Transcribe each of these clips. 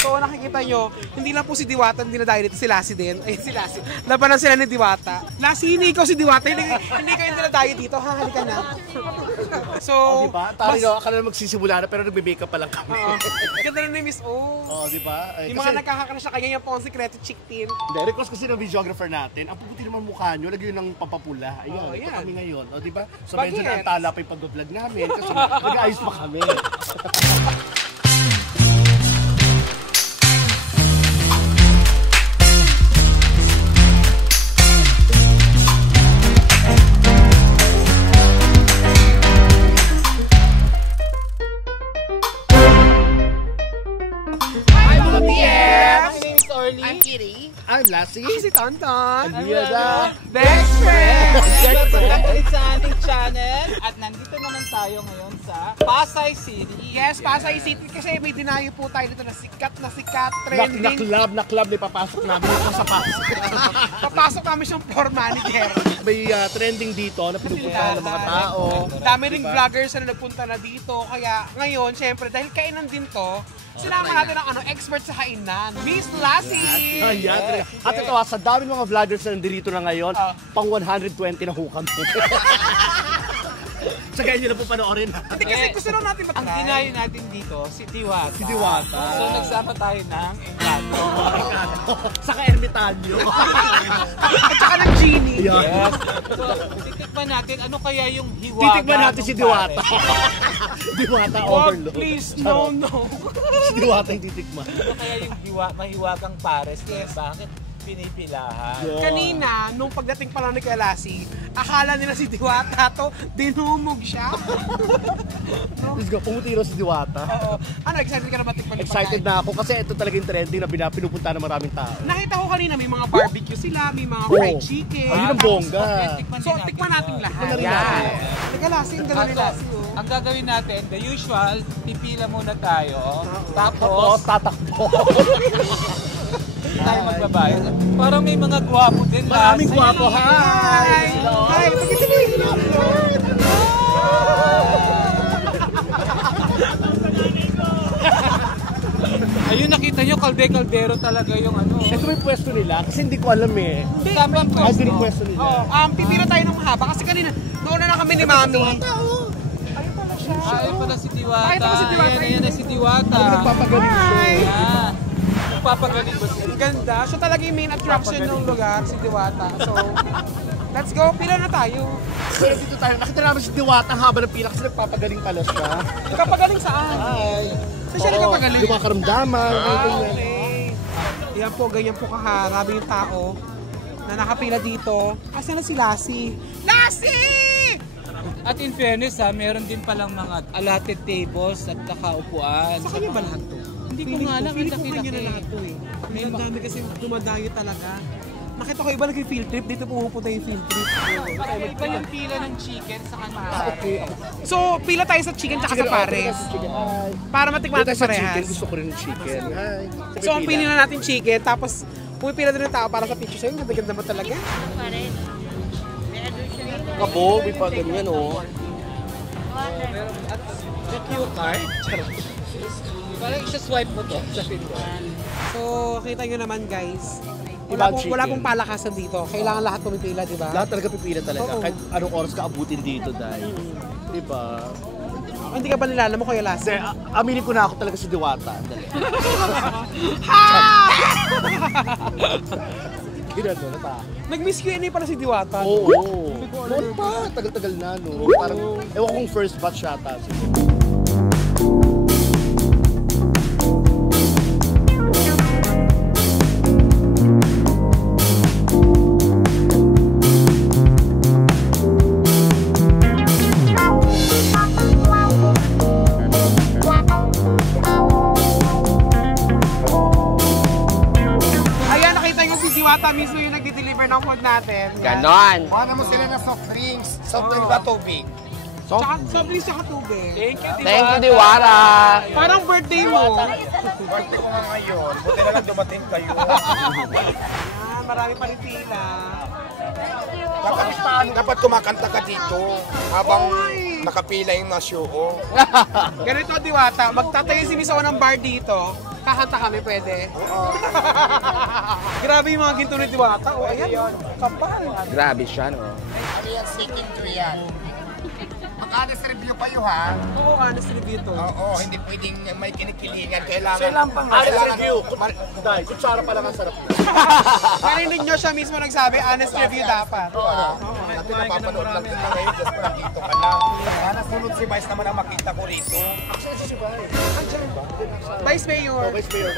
So nakikita nyo, hindi lang po si Diwata hindi na dahil dito, si Lassie din. Ay, si Lassie. Labanan sila ni Diwata. Lassie, hindi ikaw si Diwata, hindi kayo hindi na dahil dito. Ha, halika na. So, diba? Tari no, akala na magsisimula na pero nagbe-make up pa lang kami. Ganda na ni Miss O. Diba? Yung mga nagkakakana siya, kanya yan po ang sekreto chick team. Hindi, request kasi ng videographer natin, ang puputi naman mukha nyo, lagyan ng papapula. Ayun, ito kami ngayon. Diba? So medyo naantala pa yung pag-vlog namin kasi nag-ayos pa kami. I'm Kitty. I'm Lassie. Si Tonton. Aliada. Best friend. Welcome sa ating channel. At nandito naman tayo ngayon sa Pasay City. Yes, Pasay City kasi may dinayo po tayo dito na sikat, trending. Na club na ipapasok namin ito sa Pasay. Papasok namin siyang floor manager. May trending dito na pinupuntahan ng mga tao. Dami ring vloggers na nagpunta na dito. Kaya ngayon, syempre, dahil kainan din to, sinama natin ang expert sa kainan, Miss Lassie! Ayan, at ito sa dami mga vloggers na nandito na ngayon, pang 120 na hukam po. Sa ganyan nyo na po panoorin. Hindi kasi gusto lang natin Ang dinayo natin dito, si Diwata. Si Diwata. So nagsama tayo ng Encanto. Saka Ermitanyo. At saka ng Genie. Yes. So titikman natin, ano kaya yung hiwaga. Titikman natin si Diwata. Diwata overload. Please, no. Si Diwata yung titikman. Ano kaya yung mahiwagang pares? Yes. Bakit pinipilahan? Yeah. Kanina, nung pagdating pa lang ni kay Lassie, akala nila si Diwata to, dinumog siya. Let's go, pumuti rin si Diwata. Oo. Ano, excited ka na ba tikman yung Excited na ako kasi ito talagang trending na pinupunta ng maraming tao. Nakita ko kanina may mga barbecue sila, may mga fried chicken. Ayun ang bongga. So, tikman natin lahat. Tikman natin. Teka, Lassie, ang gano'n ni Lassie. Ang gagawin natin, the usual, pipila muna tayo. Tapos tatakbo. Tayo magbabayad. Parang may mga gwapo din. Maraming gwapo. Hi! Hi! Ayun, nakita nyo, kalde-kaldero talaga yung ano. Ito may pwesto nila kasi hindi ko alam eh. Saan bang Ay, hindi pwesto nila. Pipila tayo ng mahaba kasi kanina, nauna na kami ni Mami. Ayun pala si Diwata. Ay, ito si Diwata. Ayan na si Diwata. Ay, nagpapagaling siya. Ayan. Nagpapagaling ba siya? Ganda. Siya talaga yung main attraction ng lugar, si Diwata. So, let's go. Pila na tayo. Pero dito tayo, nakita namin si Diwata haba ng pila kasi nagpapagaling pala siya. Nagpapagaling saan? Ay. Saan siya nagpapagaling? Yung mga karamdaman. Okay. Yan po, ganyan po kaharami yung tao na nakapila dito. Asan na si Lassie? Lassie! At in fairness meron din palang mga allotted tables at nakaupuan. Sa kanya ba lahat to? Hindi ko nga alam. Feeling ko kanya na lahat to eh. May dami kasi dumadayo talaga. Nakita ko iba nag-field trip, dito pumupunta yung field trip. Iba yung pila ng chicken sa kanila. Okay. So, pila tayo sa chicken tsaka sa pares. Para matikman natin Sa chicken, parehas. gusto ko rin ng chicken. Hi. So, ang pili na natin chicken, tapos pumipila din ng tao para sa picture sa'yo. Ganda mo talaga. Kabog, may pa ganyan oh. The cue card. Parang isa-swipe mo to sa pintuan. So, kita nyo naman guys. Ibang Wala chicken. pong palakasan dito. Kailangan lahat pumipila, di ba? Lahat talaga pipila talaga. Oo. Kahit anong oras ka abutin dito dahil. Diba? Hindi ka ba nilalam mo, Kuya Lassie? Kasi aminin ko na ako talaga si Diwata. Dali. Ginano na ta. Nag-miss Q&A pala si Diwata. Oo. Noon pa, tagal-tagal na no. Parang, ewan kong first batch yata. Ayan, nakita nyo si Diwata mismo yung nag-deliver ng food natin. Ganon. Ano mo sila ng soft drinks? Soft drinks ba tubig? Tsaka, sobrang tsaka tubig. Thank you, Diwata. Thank you, Diwata. Parang birthday mo. Birthday ko nga ngayon. Buti na lang dumating kayo. Ayan, marami pa rin pila. Dapat kumakanta ka dito habang nakapila yung nasyo. Ganito, Diwata, magtatayo si Miss O ng bar dito. Kakanta kami, pwede? Grabe yung mga ginto ni Diwata. O, ayan. Kapal. Grabe siya, no? Ano yan, second to yan. Mag-honest review kayo ha. Oo, honest review to. Oo, hindi pwedeng may kinikilingan. Kailangan. Kailan pang honest review? Dahil, kutsara pa lang ang sarap na. Narinig nyo siya mismo nagsabi, honest review dapat. Natin napapanood lang kita ngayon, just para dito ka lang. Sana sunod si Vice naman ang makita ko rito. Actually, si Bay. Vice Mayor. Vice Mayor.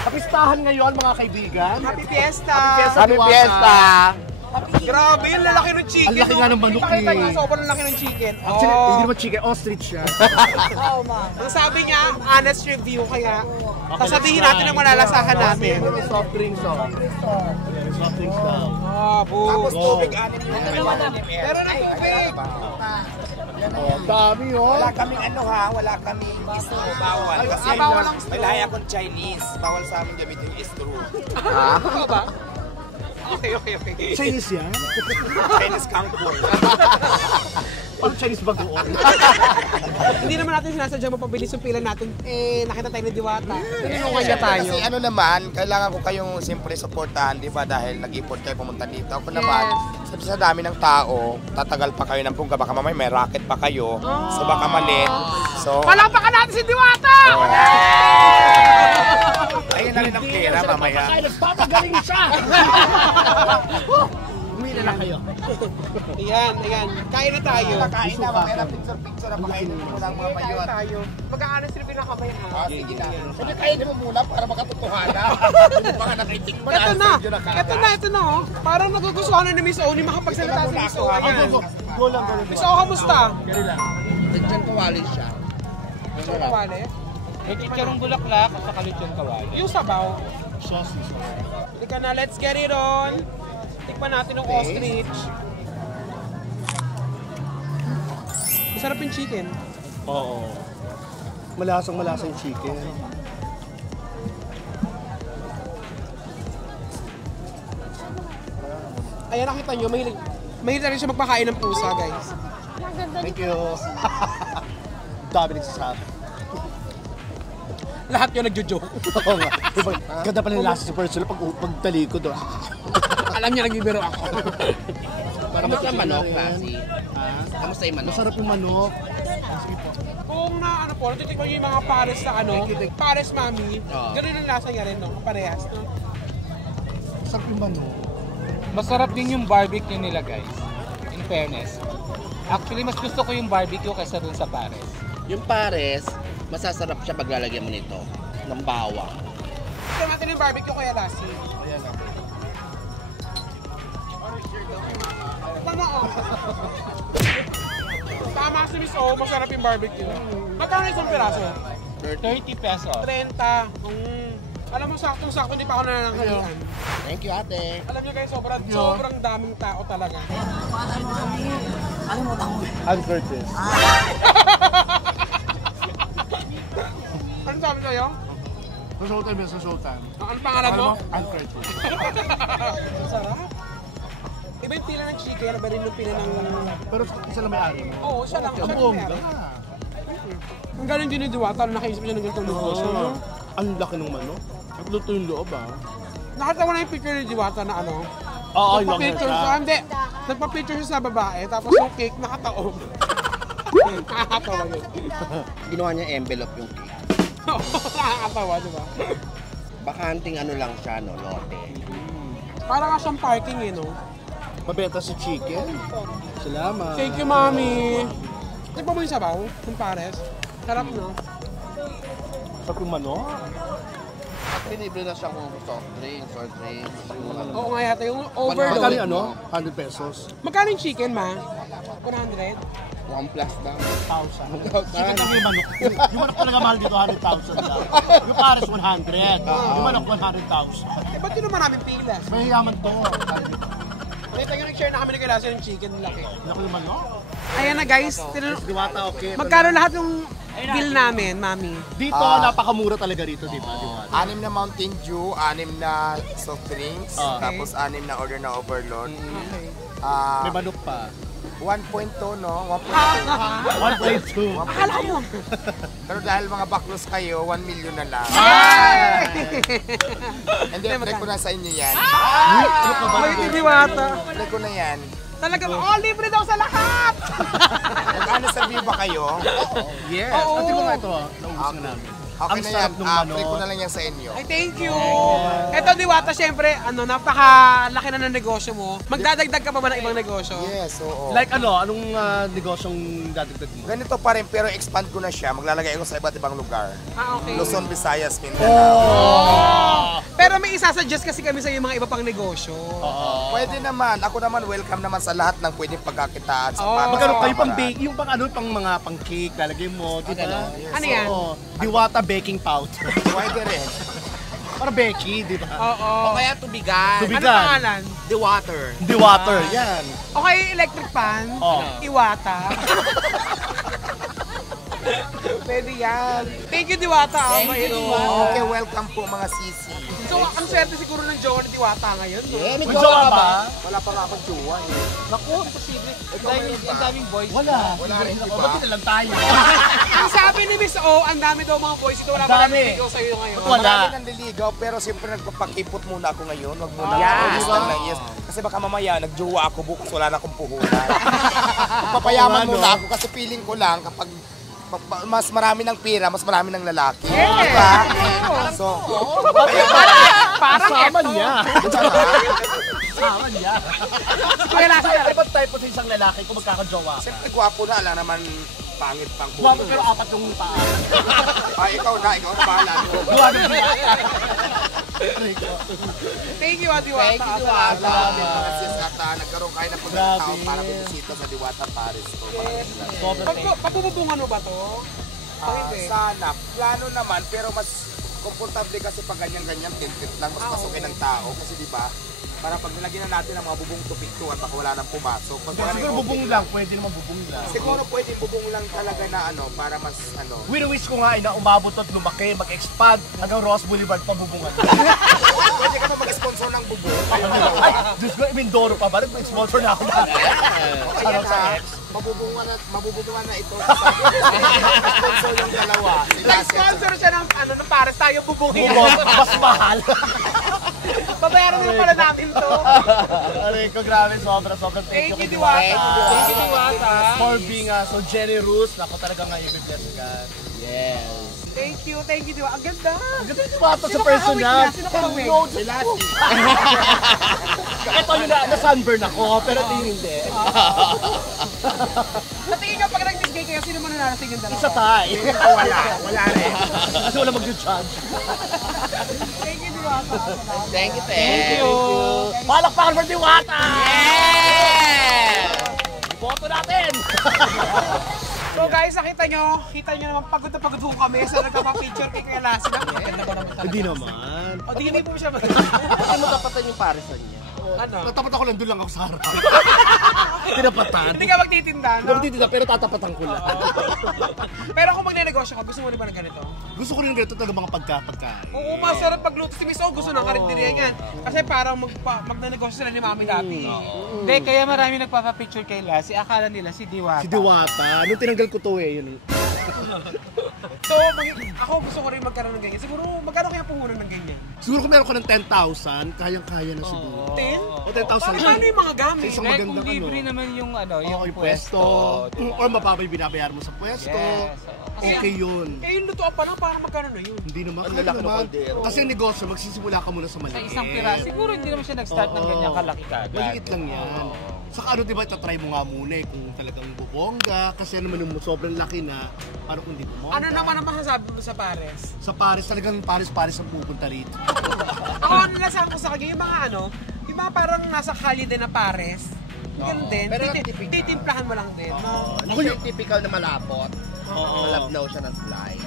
Kapistahan ngayon mga kaibigan. Happy Fiesta! Happy Fiesta! Grabe, yung lalaki ng chicken. Ang laki nga ng manok Pakita eh. niyo, sobrang laki ng chicken. Actually, hindi naman chicken, ostrich siya. Ang sabi niya, honest review, kaya sasabihin natin ang malalasahan natin. Soft drinks daw. Soft drinks daw. Ah, Tapos boo. tubig, anim yung Pero na tubig. Oh, dami oh. Wala kaming ano ha, wala kaming istro, bawal. Kasi bawal ang straw. malaya akong Chinese, bawal sa amin gamitin yung istro. Ano ba? Okay. Chinese yan? Chinese kangkong. Parang Chinese bagoong. Hindi naman natin sinasadya mapabilis yung pila natin. Eh, nakita tayo ni Diwata. Tinulungan niya tayo. Kasi ano naman, kailangan ko kayong siyempre supportahan, di ba? Dahil nag-import kayo pumunta dito. Ako naman, sa dami ng tao, tatagal pa kayo ng pungga. Baka mamaya may racket pa kayo. So baka mali. So, Palakpakan natin si Diwata! ayun na rin ang pera mamaya. Ay, nagpapagaling siya! Umila na kayo. Ayan. Kain na tayo. Kain na, mamaya na picture-picture na pakainin mo lang mga Kain mayon. tayo. Mag-honest review na kami ha. Sige na. Sige, kainin mo muna para makatotohanan. Hindi pa ka nakitikman. Ito na oh. Parang nagugustuhan na ni Miss O, ni makapagsalita si Miss O. Go lang. Miss O, kamusta? Tignan ko wali siya. Miss O, kawali? May chicharong bulaklak at saka lechon kawali. Yung sabaw. Sauces. Halika na, let's get it on. Tikman natin ng ostrich. Masarap yung chicken. Oo. Malasang yung chicken. Ayan, nakita nyo, mahilig na rin siya magpakain ng pusa, guys. Thank you. Dami nagsasabi. Lahat yun nagjo-joke. Oo nga. Diba, ganda pala yung lasa sa personal pag talikod doon. Alam niya, nagbibiro ako. Kamusta yung manok, Lassie? Kamusta yung manok? Masarap yung manok. Kung na, ano po, natitikman nyo yung mga pares na pares mami, ganun ang lasa niya rin, no? Parehas, no? Masarap yung manok. Masarap din yung barbecue nila guys. In fairness. Actually, mas gusto ko yung barbecue kaysa dun sa pares. Yung pares, masasarap siya pag lalagyan mo nito ng bawang. Ito natin yung barbecue, Kuya Lassie. Ayan na. Tama, oh. Tama si Miss O, masarap yung barbecue. Magkano isang piraso? 30 pesos. 30. Alam mo, saktong-sakto, hindi pa ako nananghalian. Thank you, ate. Alam niyo guys, sobrang daming tao talaga. Ann Curtis. Ano sabi sa'yo? Sa Showtime yan, sa Showtime. Ano pangalan mo? Ann Curtis. Ang sarap. Iba yung pila ng chicken, iba rin yung pila ng... Pero isa lang may-ari mo. Oo, siya lang. Ang Siya bongga. lang. Ang galing din ni Diwata, nakaisip siya ng ganitong negosyo. No? Ang laki ng manok. Nagluto yung loob ah. Nakita ko na yung picture ni Diwata na ano. Oo, Nagpa-picture siya. Hindi. Nagpa-picture siya sa babae, tapos yung cake nakataob. Nakakatawa yun. Ginawa niya envelope yung cake. Nakakatawa, di ba? Bakanting ano lang siya, no? Lote. Parang nga siyang parking eh, no? Mabenta si chicken. Salamat. Thank you, Mami. Tignan mo yung sabaw, yung pares. Sarap, no? Sarap yung manok. At pinibili na siya kung soft drinks or drinks. Oo nga yata, yung Magkano overload. yung ano? 100 pesos. Magkano yung chicken, ma? 100? 1 plus lang. 1,000. Chicken lang yung manok. Yung manok talaga mahal dito, 100,000 lang. Yung pares 100. Yung manok 100,000. Eh, ba't yun naman namin pila? May yaman to. Ito yung nag-share na kami ng kalasa ng chicken, laki. Ano ko yung manok? Ayan na guys, Diwata, okay. magkano lahat yung bill namin, Mami? Dito, napakamura talaga rito, di ba? Diwata. 6 na Mountain Dew, 6 na soft drinks, tapos 6 na order na overload. Okay. May manok pa. 1.2, no? 1.2. Akala mo. Pero dahil mga baklos kayo, 1 million na lang. Hindi, play ko na sa inyo yan. Ay, si Diwata. Play ko na yan. Talaga, libre daw sa lahat. Nag-ano sa view ba kayo? Yes. Oo. At mo nga ito, naubos na namin. Okay Ang na sarap yan. nung manok. Play ko na lang yan sa inyo. Ay, thank you. Eto, Diwata, syempre, napakalaki na ng negosyo mo. Magdadagdag ka pa ba ng ibang negosyo? Yes, oo. Like ano, anong negosyong dadagdag mo? Ganito pa rin, pero expand ko na siya. Maglalagay ako sa iba't ibang lugar. Okay. Luzon, Visayas, Mindanao. Pero may isasuggest kasi kami sa iyo mga iba pang negosyo. Pwede naman. Ako naman, welcome naman sa lahat ng pwedeng pagkakitaan sa Magkano kayo pang pamamaraan. bake, yung pang ano, pang mga pang cake, lalagay mo, di ba? Ano yan? Oo. Diwata baking powder. Pwede rin. Para Becky, di ba? Oo. O kaya tubigan. Ano Tubigan. pangalan? The water. Diwater, yan. Okay, electric pan. Oh. Iwata. Pwede yan. Thank you, Diwata. Thank you. Okay, welcome po mga sisi. So, ang swerte siguro ng jowa ni Diwata ngayon. No? May May jowa ka ba? Wala pa nga akong jowa eh. Naku, posible. Ang daming boys. Wala. Wala rin, di ba? Ba't na lang tayo? Ang sabi ni Miss O, ang dami daw mga boys ito. Wala pa Dami. namin video sa'yo ngayon. Wala. Marami nang liligaw, pero siyempre nagpapakipot muna ako ngayon. Wag muna Yes. ako yes lang ng yes. Kasi baka mamaya, nagjowa ako bukas, wala na akong puhunan. Papayaman muna ako kasi feeling ko lang kapag mas marami ng pira, mas marami ng lalaki. Yes. Diba? So, Parang Kasama eto. niya. tsaka, Kasama niya. Kuya Lasa. Siyempre, ba't tayo po sa isang lalaki kung magkakajowa ka? siyempre gwapo na, alam naman pangit pang Guwapo pero apat yung paa. Ay, ikaw na bahala. Guwapo niya. Thank you, Diwata. Thank you, Diwata. Grabe mga sis at nagkaroon kayo ng pagkakataon para bumisita sa Diwata Paris ko. Papububungan mo ba to? Hindi. Sana. Plano naman, pero mas komportable kasi pag ganyan-ganyan, tintit lang, mas pasukin ng tao. Kasi di ba, para pag nilagyan na natin ang mga bubong tupik-tuan, baka wala nang pumasok. Pag Siguro bubong lang, pwede naman bubong lang. Siguro pwedeng bubong lang talaga na para mas Wini-wish ko nga ay na umabot at lumaki, mag-expand hanggang Ross Boulevard pa bubungan. Pwede ka pa mag-sponsor ng bubong. Ay, Diyos ko, Mindoro pa ba? Nag-sponsor na ako na. Ayan na, mabubungan na ito. Sponsor yung dalawa. Nag-sponsor siya ng ng pares tayo bubungin. Bubong, mas mahal. Babayaran na pala namin to. Aray ko, grabe, sobra. Thank you, kay Diwata. Thank you, Diwata. For being so generous. Ako talaga nga i-bless ka. Yes. Thank you, Diwata. Ang ganda. Ang ganda yung Diwata sa Sino personal. kahawig niya? Sino kahawig? Si Lassie. Ito yung na-sunburn ako, pero ito yung hindi. Sa tingin nyo, pag nag-disgay kayo, sino man nanalo sa inyong dalawa? Isa tayo. Wala rin. Kasi wala mag-judge. Thank you, Diwata. Thank you, Thank you. Palakpakan for Diwata! Yeah! Boto natin! So guys, kita nyo naman pagod na pagod ho kami sa nagpapapicture kay Kuya Lassie. Ang ganda ba naman talaga? Hindi naman. O, di hindi po siya Kasi mo tapatan yung parisan niya. Ano? Tatapat ako lang, doon lang ako sa harap. Tinapatan. Hindi ka magtitinda, Hindi ako no? titinda, pero tatapatan ko lang. Pero kung magne-negosyo ka, gusto mo rin ba ng ganito? Gusto ko rin ganito talaga mga pagkain. Oo, masarap pagluto. Si Miss O, gusto ng karinderya yan. Kasi parang magne-negosyo sila ni Mami dati. Hindi, kaya marami nagpapapicture kay Lassie. Akala nila si Diwata. Si Diwata, nung tinanggal ko to yun. So, ako gusto ko rin magkaroon ng ganyan. Siguro, magkano kaya puhunan ng ganyan? Siguro kung meron ko ng 10,000, kayang-kaya na siguro. 10? O 10,000. Paano yung mga gamit? Isang Kaya magandang kung libre ano. naman yung Oo, yung pwesto. Or mababa yung binabayaran mo sa pwesto. Yes. Okay yun. Eh, yung lutuan pa lang, parang magkano na yun? Hindi naman. Ang Kaya lalaki ng naman. kaldero. Kasi yung negosyo, magsisimula ka muna sa Sa maliit. isang pira. Siguro hindi naman siya nag-start ng Oo. ganyang kalaki kagad. Maliit lang yan. Saka ano diba, itatry mo nga muna eh, kung talagang bubongga. Kasi naman yung sobrang laki na, paano kung di bumongga. Ano naman ang masasabi mo sa Pares? Sa Paris, talagang Paris ang pupunta rito. Ako, ano nasabi ko sa kanya, yung mga parang nasa holiday na Pares. Ganun din. Pero typical. Titimplahan mo lang din. No? Hindi siya yung typical na malapot. Oo. Malabnaw siya ng slide.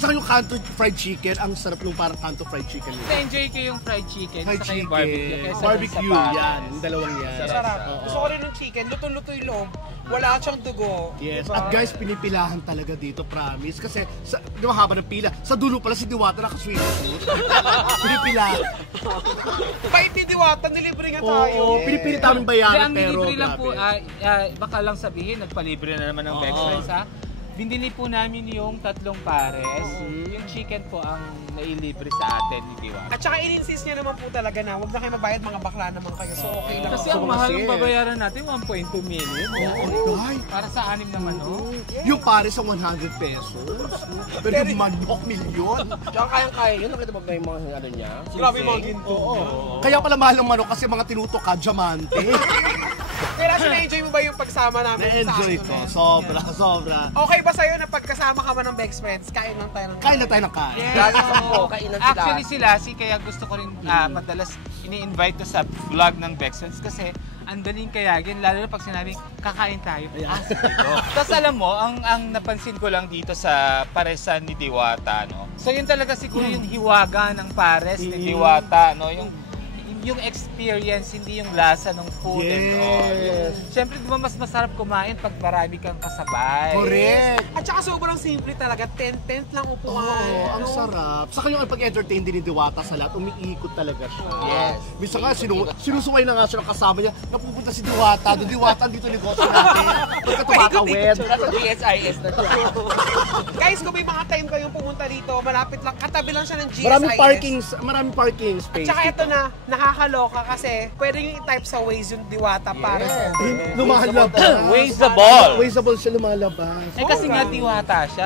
Saka yung Kanto fried chicken, ang sarap yung parang Kanto fried chicken Basta nila. enjoy ko yung fried chicken Fried saka yung chicken, barbecue. Kesa barbecue, sa Paris. yan, yung dalawang yan. Sarap. Gusto ko rin ng chicken. Luto-luto yung loob. Wala siyang dugo. Yes. Diba? At guys, pinipilahan talaga dito, promise. Kasi, di ba haba ng pila? Sa dulo pala si Diwata nakaswimsuit. Pinipilahan. Bait ni Diwata, nilibre nga tayo. Oo, pinipilit namin bayaran, Ang pero nilibre lang po, grabe. baka lang sabihin, nagpalibre na naman ng Bex Friends ha. Binili po namin yung 3 pares. Yung chicken po ang nailibre sa atin ni Diwata. At saka in-insist niya naman po talaga na huwag na kayo magbayad, mga bakla naman kayo. So okay lang. Kasi ang mahal ng babayaran natin, 1.2 million. Ay, Para sa 6 naman, no? yung pare sa 100 pesos. Pero yung manok, milyon. Tsaka kayang-kaya yun. Nakita mo ba yung mga ano niya? Grabe mga ginto. Kaya pala mahal ng manok kasi mga tinutok ka, diamante. Pero na-enjoy mo ba yung pagsama namin Na-enjoy sa ko. ano? Sobra, sobra. Okay ba sa'yo na pagkasama ka man ng Bex Friends, kain lang tayo ng Kain na tayo ng kain. Lalo sa po, kainan sila. Actually sila, kaya gusto ko rin madalas ini-invite ko sa vlog ng Bex Friends kasi ang daling kayagin, lalo na pag sinabing kakain tayo. Tapos alam mo, ang napansin ko lang dito sa paresan ni Diwata, no? So yun talaga siguro yung hiwaga ng pares ni Diwata, no? Yung experience, hindi yung lasa ng food and all. Siyempre, di ba mas masarap kumain pag marami kang kasabay? Correct. At saka sobrang simple talaga, tent lang upuan. Oo, ang sarap. Saka yung pag-entertain din ni Diwata sa lahat, umiikot talaga siya. Yes. Minsan nga, sinusuway na nga siya ng kasama niya, napupunta si Diwata, doon Diwata, dito negosyo natin. Pagka tumatawid. Nasa GSIS na siya. Guys, kung may mga time kayong pumunta dito, malapit lang, katabi lang siya ng GSIS. Maraming parking At space saka ito dito. na, nakakaloka kasi pwede yung i-type sa Waze yung Diwata para sa Lumalabas. Wazeable. Wazeable siya lumalabas. Eh kasi nga Diwata siya.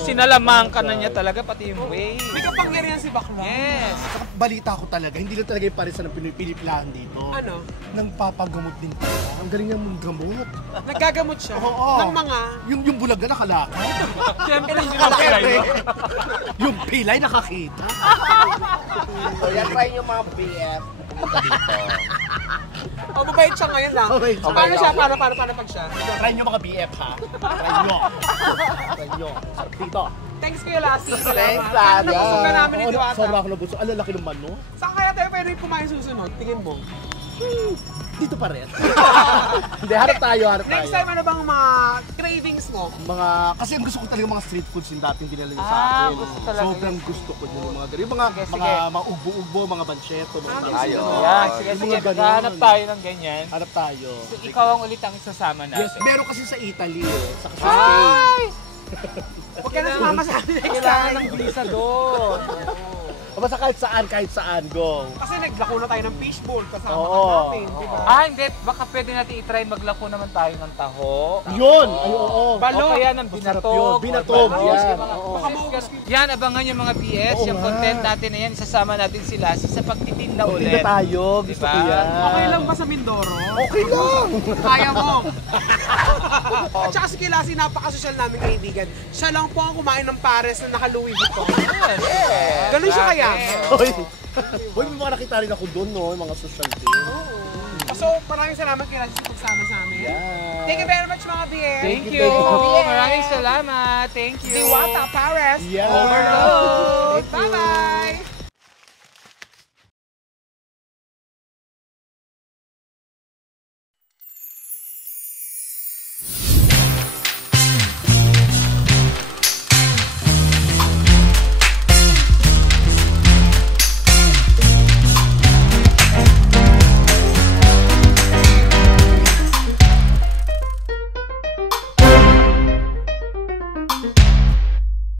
Sinalaman ka na niya talaga pati yung way. May kapangyarihan si Bakla. Yes. Saka balita ko talaga, hindi lang talaga yung parisan ng pinipiliplahan dito. Ano? Nang papagamot din talaga. Ang galing niya mong gamot. Naggagamot siya Oo. ng mga... Yung bulag na nakalakad. Siyempre, hindi na pilay. Yung pilay nakakita. So yan try yung mga BF. Pumunta dito. Oh, mabait siya ngayon lang. Mabait siya. Paano siya? Paano pag siya? Try nyo mga BF ha. Try nyo. Try nyo. Sarap dito. Thanks kayo, Lassie. Thanks, Sana Lassie. nabusog ka namin ni Diwata. Sobra ako nabusog. Ang lalaki ng mano. Saan kaya tayo pwede kumain susunod? Tingin mo. Dito pa rin. Hindi, harap tayo. Next time, ano bang mga cravings mo? Kasi ang gusto ko talaga mga street foods yung dating dinala niyo sa Ah, akin. gusto talaga Sobrang gusto ko yung mga ganun. Yung mga, Sige, mga, sige. mga ugbo-ugbo, mga bancheto. Mga Ayun. Yan, sige, Yung sige. mga ganun. Hanap tayo ng ganyan. Hanap tayo. So, ikaw ang ulit ang isasama natin. Yes, meron kasi sa Italy eh. Sa Spain. Ay! Huwag ka na sumama sa amin next Kailangan time. ng visa doon. Basta kahit saan, go. Kasi naglako na tayo ng fishbowl kasama Oo. ka namin, di ba? Hindi. Baka pwede natin i-try maglako naman tayo ng taho. Yun! Ay, oo. O kaya ng Masarap binatog. yun. Binatog, Or yan. mga- Oo. Baka maubos. Yan, abangan yung mga BS. Oo Yung nga. content natin na yan, sasama natin sila sa pagtitinda Hindi ulit. na tayo. Gusto Diba? ko yan. Okay lang ba sa Mindoro? Okay lang! Kaya mo. At saka si Kilasi, napaka-social namin kaibigan. Siya lang po ang kumain ng pares na naka-Louis Vuitton. Ganun siya kaya. Hoy, Hoy, may mga nakita rin ako doon, no? Mga social din. So, maraming salamat Kilasi sa pagsama sa amin. Yeah. Thank you very much mga BS. Thank you. Maraming salamat. Thank you. Diwata Pares. Yeah. Overload. Bye-bye.